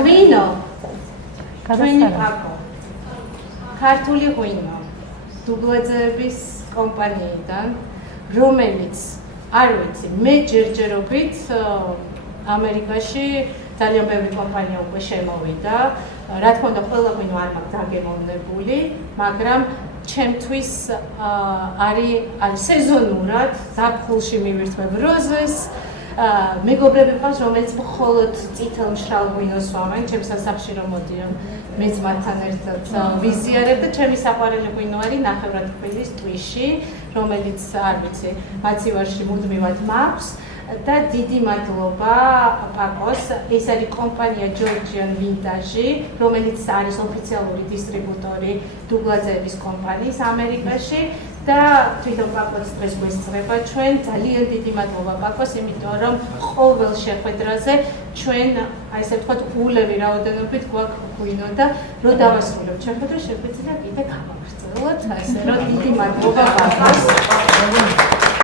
ღვინო ჩვენი პაკო ქართული ღვინო დუბლაძეების კომპანიიდან რომელიც არ ვიცი მე ჯერჯერობით ამერიკაში ძალიან ბევრი კომპანია უკვე შემოვიდა რა თქმა უნდა ყველა ღვინო არ მაქვს დაგემოვნებული მაგრამ ჩემთვის არის სეზონურად ზაფხულში მივირთმევ როზეს მეგობრები ყავს რომელიც მხოლოდ წითელ მშრალ ღვინოს ვამენ ჩემს სასახლეში რომ მოდიან მეც მათთან ერთად ვიზიარებ და ჩემი საყვარელი ღვინო არის ნახევრადთბილის ტვიში რომელიც არ ვიცი მაცივარში მუდმივად მაქვს და დიდი მადლობა პაკოს ეს არის კომპანია Georgian Vintage რომელიც არის ოფიციალური დისტრიბუტორი დუბლაძეების კომპანიის ამერიკაში და თვითონ პაკოს დღეს გვესწრება ჩვენ ძალიან დიდი მადლობა პაკოს იმიტომ რომ ყოველ შეხვედრაზე ჩვენ აი ესე ვთქვათ ულევი რაოდენობით გვაქვს ღვინო და რო დავასრულებთ შეხვედრას შეგვიძლია კიდე გავაგრძელოთ ასე რომ დიდი მადლობა პაკოს